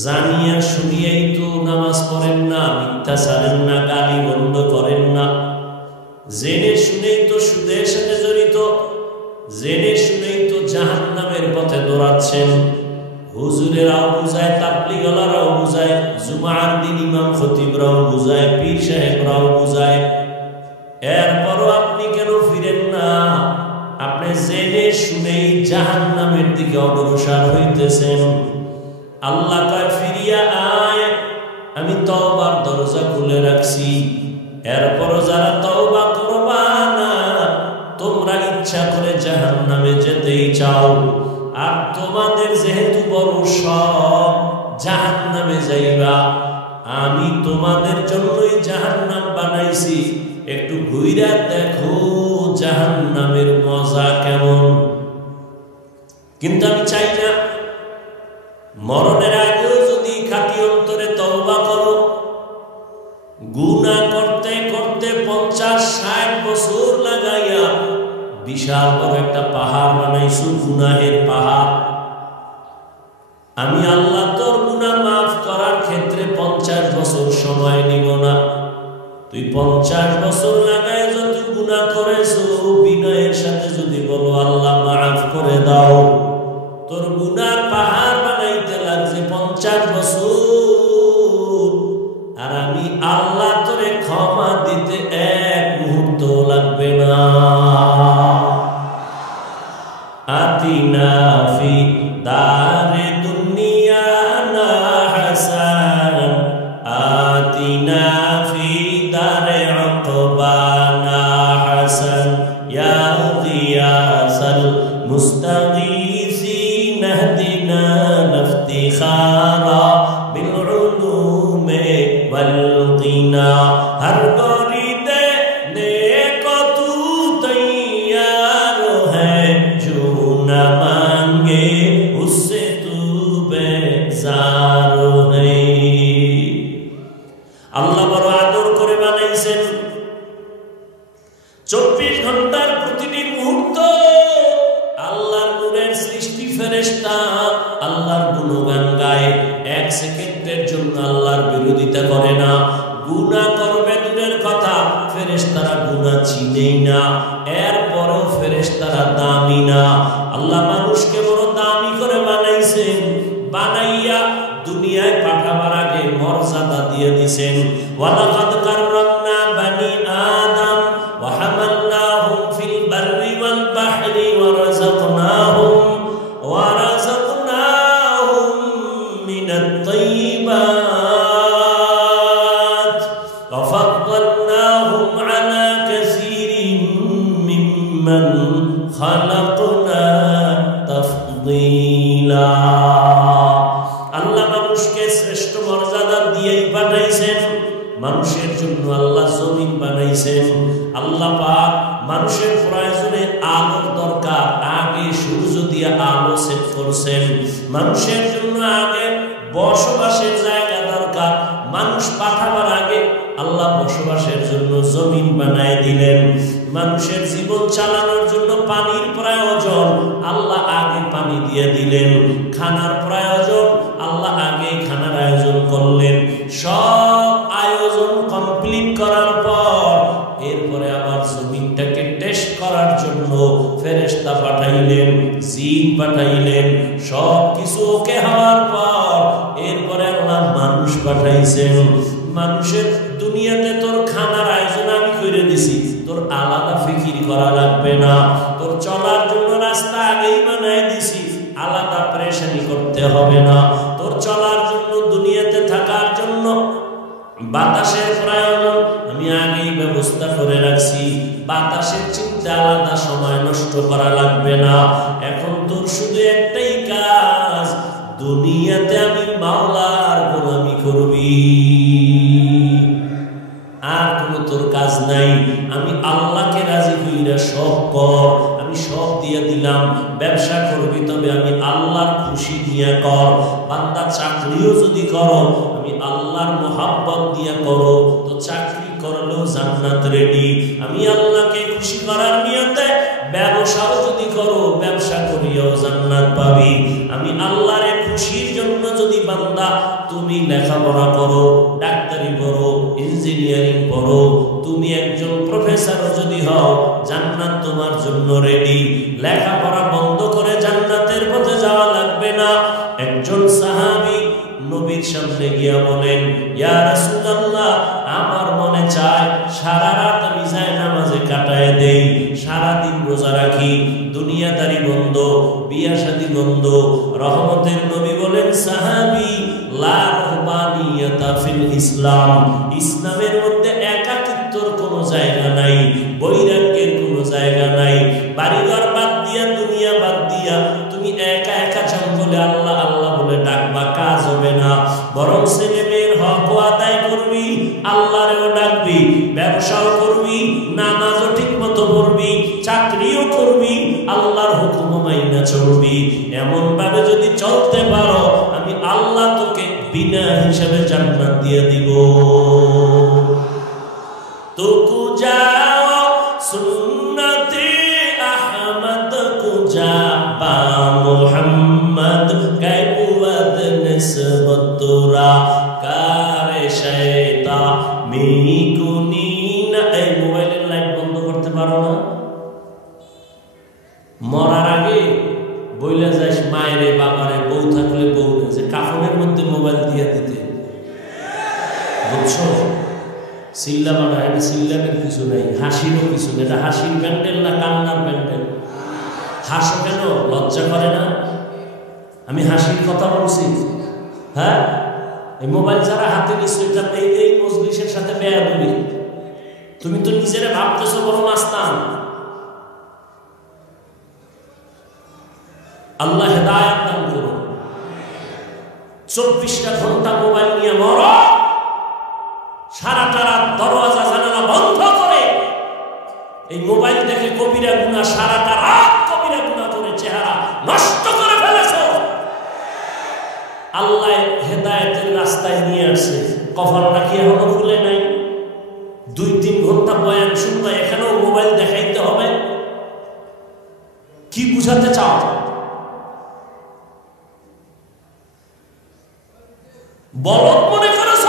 জানিয়া শুনিয়াই তো নামাজ পড়েন না, মিথ্যা ছাড়েন না, গালি বন্ধ করেন না, জেনে শুনেই তো সুদের সাথে জড়িত, জেনে শুনেই তো জাহান্নামের পথে দৌড়াচ্ছেন। হুজুরেরাও বুঝায়, তাবলীগওয়ালারাও বুঝায়, জুমার দিন ইমাম খতিবরাও বুঝায়, পীর সাহেবরাও বুঝায়, এরপরও আপনি কেন ফিরেন না? আপনি জেনে শুনেই জাহান্নামের দিকে অগ্রসর হইতেছেন। আল্লাহ কয় ফিরিয়া আয়, আমি তওবার দরজা খুলে রাখছি। এরপরও যারা তওবা করবা না, তোমরা ইচ্ছা করে জাহান্নামে যেতেই চাও। আর তোমাদের যেহেতু বড় শখ জাহান্নামে যাইবা, আমি তোমাদের জন্যই জাহান্নাম বানাইছি। একটু ঘুইরা দেখো জাহান্নামের মজা কেমন। কিন্তু আমি চাই না মরণের আগেও যদি খাঁটি অন্তরে তওবা করো, গুনাহ করতে করতে 50-60 বছর লাগাইয়া বিশাল বড় একটা পাহাড় বানাইছো, গুনাহের পাহাড়। আমি আল্লাহ তোর গুনাহ মাফ করার ক্ষেত্রে 50 বছর সময় নিব না। তুই 50 বছর লাগায় যত গুনাহ করেছো, বিনয়ের সাথে যদি বলো আল্লাহ মাফ করে দাও, তোর গুনার পাহাড় বানাইতে লাগছে 50 বছর, আর আমি আল্লাহ তোরে ক্ষমা দিতে 1 মুহূর্ত লাগবে না। আতিনা ফি দারে দুনিয়া না হাসান, আতিনা ফি দারে উকবানা হাসান, ইয়া গিয়াসাল মুস্তাগীসিন ইহদিনা ইফতিখারা বিল উলুমি ওয়াল গিনা। হর গরিদে নেক তু তৈয়ার হ্যায়, जो न मांगे उससे तू बेजार है। আল্লাহ বড় আদর করে বানাইছেন। 24 ঘন্টার প্রতিটি মুহূর্ত আল্লাহর নূরের সৃষ্টি ফেরেশতা আল্লাহর গুণগান গায়। 1 সেকেন্ডের জন্য আল্লাহর বিরোধিতা করে না। গুনাহ করবে দূরের কথা, ফেরেশতারা গুনাহ চিনেই না, এরপরও ফেরেশতারা দামি না। আল্লাহ মানুষকে বড় দামি করে বানাইছেন, বানাইয়া দুনিয়ায় পাঠাবার আগে মর্যাদা দিয়ে দিয়েছেন। ওয়ালাকাদ কাররামনা বানি আদম ওয়া হামালনাহুম ফিল বাররি ওয়াল বাহরি ওয়া রাযাকনাহুম মিনাত তাইয়্যিবাত ওয়া ফাদ্দালনাহুম আলা কাসীরিন মিম্মান খালাকনা তাফদীলা। আল্লাহ মানুষকে শ্রেষ্ঠ মর্যাদা দিয়েই পাঠাইছেন। মানুষের জন্য আল্লাহ জমিন বানাইছেন। আল্লাহ পাক মানুষের প্রয়োজনে আলোর দরকার, আগে সূর্য দিয়ে আলো সেট করছেন। মানুষের জন্য আগে বসবাসের জায়গা দরকার, মানুষ পাঠাবার আগে আল্লাহ বসবাসের জন্য জমিন বানায় দিলেন। মানুষের জীবন চালানোর জন্য পানির প্রয়োজন, আল্লাহ আগে পানি দিয়ে দিলেন। খানার প্রয়োজন, আল্লাহ আগে খানার আয়োজন করলেন। সব আয়োজন কমপ্লিট করার পর এরপরে আবার জমিনটাকে টেস্ট করার জন্য ফেরেশতা পাঠাইলেন, জিন পাঠাইলেন। সব কিছু ওকে হওয়ার পর এরপরে আল্লাহ মানুষ পাঠাইছেন। মানুষের দুনিয়াতে তোর খানার আয়োজন আমি করে দিছি, তোর আলাদা ফিকির করা লাগবে না। তোর চলার জন্য রাস্তা আগেই বানাই দিছি, আলাদা পরেশানি করতে হবে না। তোর চলার জন্য, দুনিয়াতে থাকার জন্য বাতাসের প্রয়োজন আমি আগেই ব্যবস্থা করে রাখছি, বাতাসের চিন্তা আলাদা সময় নষ্ট করা লাগবে না। এখন তোর শুধু একটাই কাজ, দুনিয়াতে আমি মাওলার গোলামি করবি, আর কোনো তোর কাজ নাই। আমি আল্লাহকে রাজি কইরা সব কর, আমি সব দিয়ে দিলাম। ব্যবসা করবি তবে আমি আল্লাহর খুশি দিয়ে কর। বান্দা চাকরিও যদি করো আমি আল্লাহর মোহাব্বত দিয়ে করো, তো চাকরি করলেও জান্নাত রেডি। আমি আল্লাহকে খুশি করার নিয়তে ব্যবসাও যদি করো, ব্যবসা করিয়াও জান্নাত পাবি। আমি আল্লাহর খুশির জন্য যদি বান্দা তুমি লেখাপড়া করো, ডাক্তারি পড়ো, ইঞ্জিনিয়ারিং পড়ো, তুমি একজন প্রফেসর যদি হও, জান্নাত তোমার জন্য রেডি। লেখাপড়া বন্ধ করে জান্নাতের পথে যাওয়া লাগবে না। একজন সাহাবী নবীর সামনে গিয়া বলেন, ইয়া রাসূলুল্লাহ, আমার মনে চায় সারা রাত আমি নামাজে কাটায় দেই, সারাদিন রোজা রাখি, দুনিয়াদারি বন্ধ, বিয়া শাদী বন্ধ। রহমতের নবী বলেন, সাহাবী, লা রহবানিয়াতা ফিল ইসলাম, ইসলামের মধ্যে একাকিত্বর কোনো জায়গা নাই, বৈরাগ্যের কোনো জায়গা নাই। বাড়িঘর বাদ দিয়া, দুনিয়া বাদ দিয়া তুমি একা একা জঙ্গলে আল্লাহ আল্লাহ বলে ডাকবা, কাজ হবে না। বরং ছেলে মেয়ের হক আদায় করবি, আল্লাহরেও ডাকবি, ব্যবসাও করবি, নামাজও ঠিক মতো পড়বি, চাকরিও করবি, আল্লাহর হুকুম মাইনা চলবি। এমন ভাবে যদি চলতে পারো, আমি আল্লাহ তোকে বিনা হিসাবে জান্নাত দিয়ে দিব। তো কুজাও সুন্নতে আহমদ কুজা বা মুহাম্মদ কায়ুয়াত নিসবত তোরা কারে শয়তা মিকুনি না। এই মোবাইলের লাইট বন্ধ করতে পারো না? মরার আগে বইলা যাস মায়েরে বাবারে, বউ থাকলে বউ, যে কাফনের মধ্যে মোবাইল দিয়ে দিতে, বুঝছো? চিল্লা মানা, এটা চিল্লামের কিছু নাই, হাসিরও কিছু নেই। এটা হাসির প্যান্ডেল না কান্নার প্যান্ডেল? হাসো কেন? লজ্জা করে না? আমি হাসির কথা বলছি। হ্যাঁ, এই মোবাইল যারা হাতে নিচ্ছ, এটা এই মজলিসের সাথে বেয়াদবি। তুমি তো নিজেরা ভাবতেছো বড় মাস্তান। আল্লাহ হেদায়েত দান করুন। 24টা ঘন্টা মোবাইল নিয়ে মরো, সারাটা রাত দরওয়াজা জানালা বন্ধ করে এই মোবাইল দেখে কবিরা গুনাহ, সারাটা রাত কবিরা গুনাহ করে চেহারা নষ্ট করে ফেলেছো। আল্লাহ হেদায়েতের রাস্তায় নিয়ে আসে, কপালটা কি এখনো খুলে নাই? 2-3 ঘন্টা বয়ান শুনবা, এখানেও মোবাইল দেখাইতে হবে? কি বুঝাতে চাও? বলদ মনে করেছ?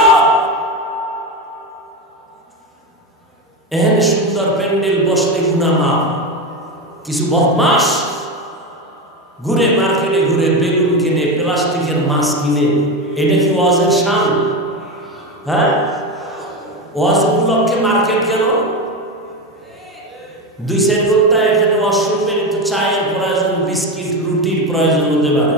এহেন সুন্দর প্যান্ডেল বসলে গুনাহ মাফ। কিছু বদমাস ঘুরে মার্কেটে ঘুরে বেলুন কিনে, প্লাস্টিকের মাছ কিনে, এটা কি ওয়াজের শান? হ্যাঁ, ওয়াজ উপলক্ষে মার্কেট কেন? 2-4 ঘন্টা এখানে ওয়াজ শুনবেন, তো চায়ের প্রয়োজন, বিস্কিট রুটির প্রয়োজন হতে পারে।